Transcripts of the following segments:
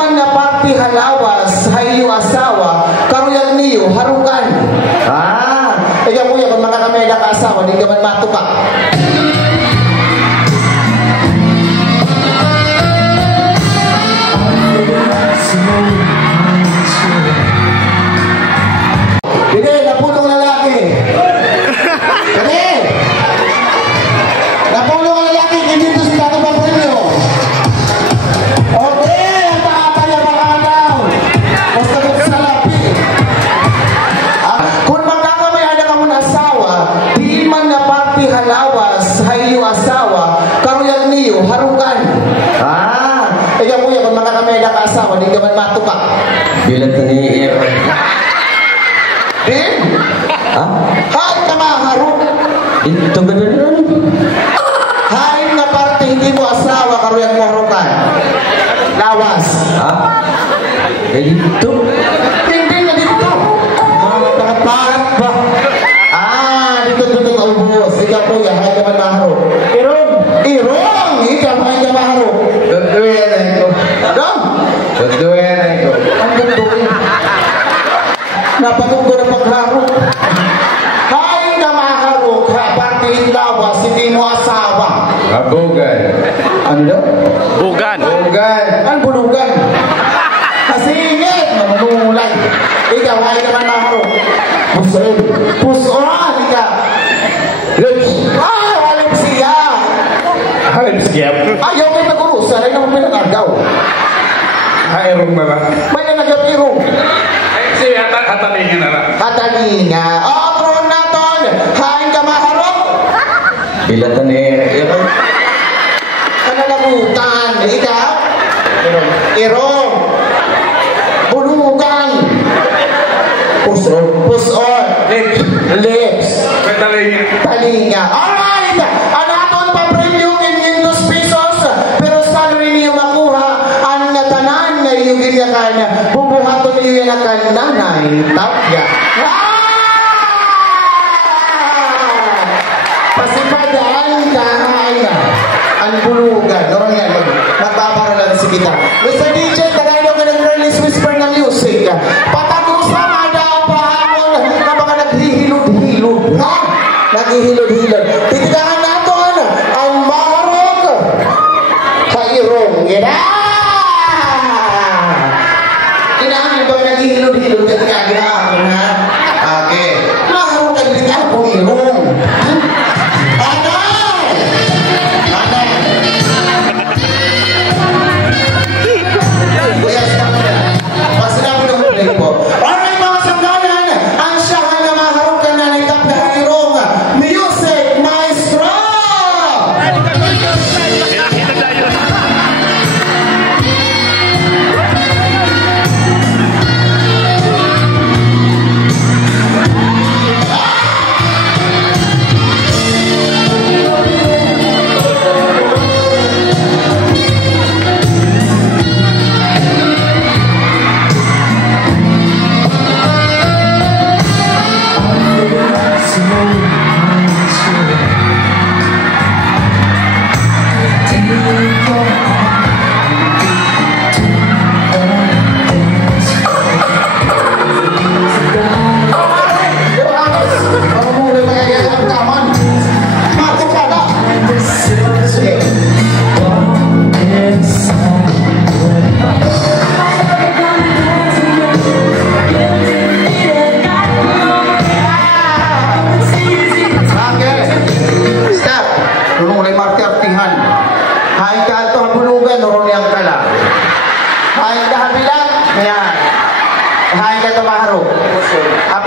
man na party halawas, hayo asawa, karuyag niyo, harukan. Ikaw kuya, kung makakameda ka asawa, di ka man matuka. Hindi, napulong lalaki. Hindi! Napulong lalaki, hindi ito si Tato Papremyo. Okay, ang takataya mga anaw. Basta kung sa lapi. Kung magkakamay ka muna asawa, di man na party halawas, hayo asawa, karuyag niyo, harukan. Ikaw kuya, kung makakamay ka asawa, di ka man matuka. Bilang ni Din? Hay ka maharuk. Ito ba na? Hay na parte hindi mo asawa karuyag mo harukan. Lawas. Ito? Hindi na dito. Pangaparat ba? Dito ka ubos. Ikaw kuya, hay ka man maharuk. Irong! Ikaw, hay ka maharuk. Tutuin na ito. Dong? Tutuin na ito. Ang tutuin. Napatunggo na paglaro. Hay na maharuk, parte lawas, hindi mo asawa. Bugan. Ano daw? Bugan. Ang bulugan. Kasingit, mamulay. Ikaw, hay naman maharuk. Puson, ikaw. Halip siya. Halip siya. Ayaw kayo nag-urusa, rin naman pinag-agaw. Hairong ba ba? May nanagapirong. Siya, hatalingin na lang. Katalinga. Tron na ton. Hay ka maharuk. Bilang ni Kanalabutan. Ikaw? Irong. Bulugan. Puson. Lips. Talinga. Alright! Anaton pa premium in those pesos. Pero salary niyo makuha. Ang natanan na yung ginyakan. Bubuhaton niyo yan akan nanay. Tapya. Pasipadaan kahay na. Ang bulugan. Noon yan. Magpaparalan si kita. Mr. DJ, tagay daw ka ng release whisper ng music. Patagos na mada pa hamon na mga naghihilod-hilod. Naghihilod-hilod. Titigaan natin ang maharuk sa irong. Kinahan ba naghihilod-hilod at kaginahan ha? Okay. Maharuk ang ligaw kong irong. Alright mga sanggalan, ang siyahan na maharukan na nagtap na irong music maestro!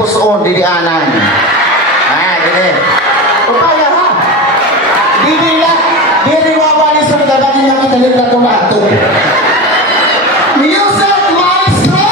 Puson, didianan. Dili. Upaya ha. Dili lang. Dili wawali sa gabagin na kitalim na kumato. Music maestro!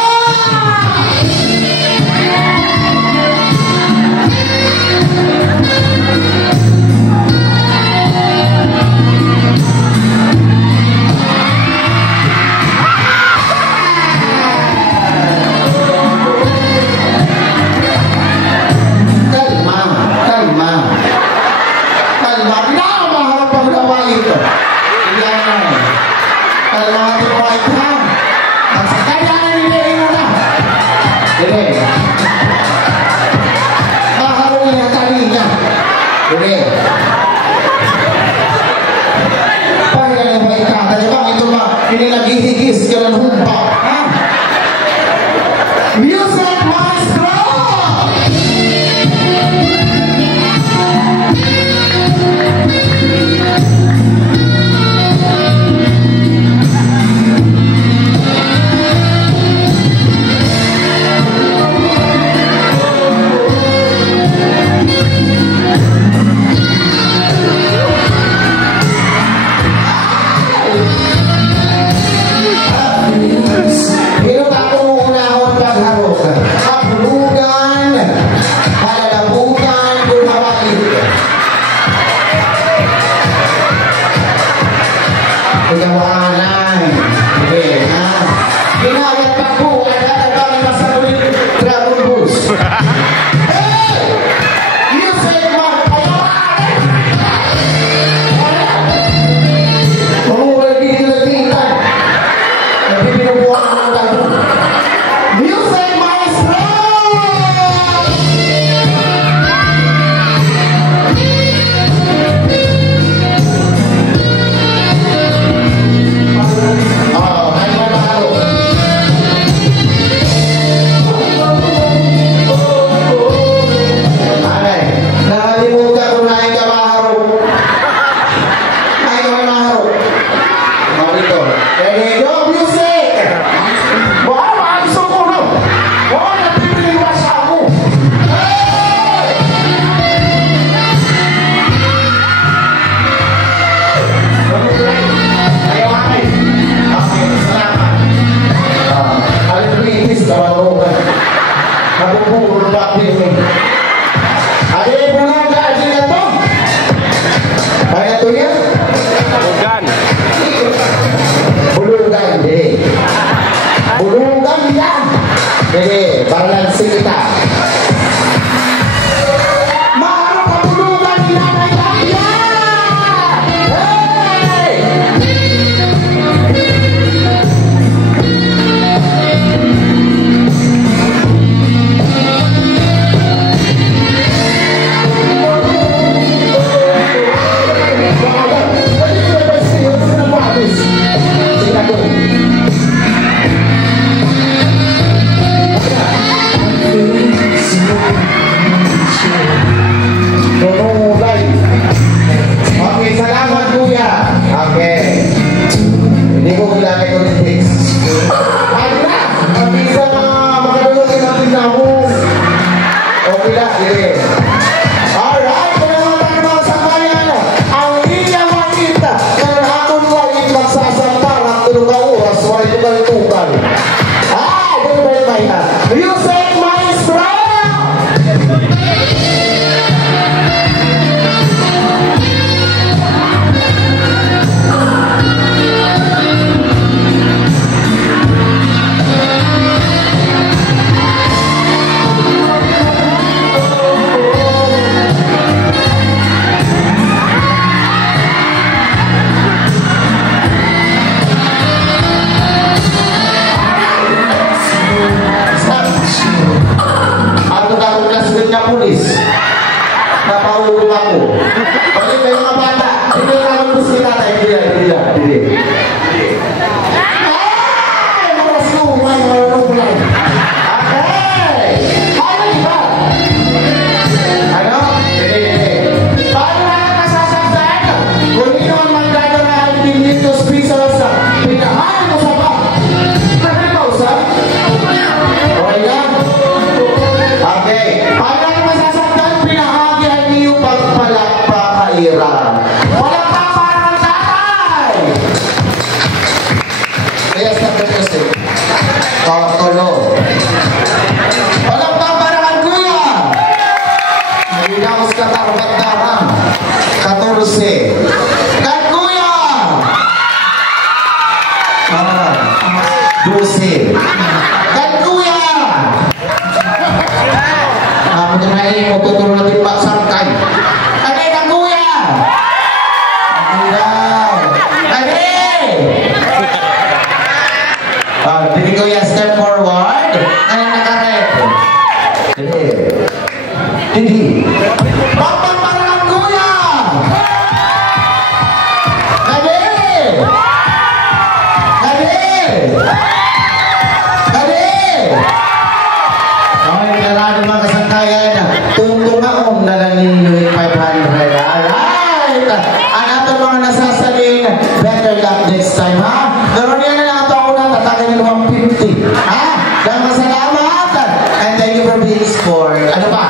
Dili. Pahinga na ba ikata niya ba? Ito ba? Hindi naghihigis ka ng humpa. Ha? Music Maestro! Hindi. Pagpaparahan ko luck next time, ha? Naroon yan na lang ito ako na tatagan ng 150. Ha? Dahil masalamat. And thank you for being sport. Ano pa?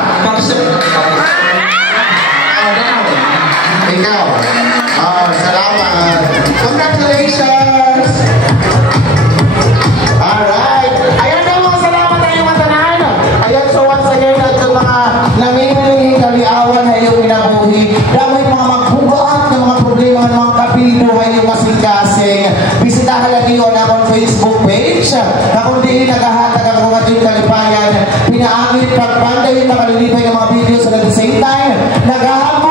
Ikaw. Oh, salamat. Congratulations. Alright. Ayan na mga salamat tayo matanan. Ayan, so once again, at sa mga namimili kaliawan ay yung inabuhi. Damay mga magbugaan ng mga problema ng mga kapito ay yung masingkasing. Bisitahan lang yun akong Facebook page. Na kung di naghahatag ang mga tuwing kalipayan, pinaangit, pagbanday, nakalilipay ng mga videos at at the same time, naghahamon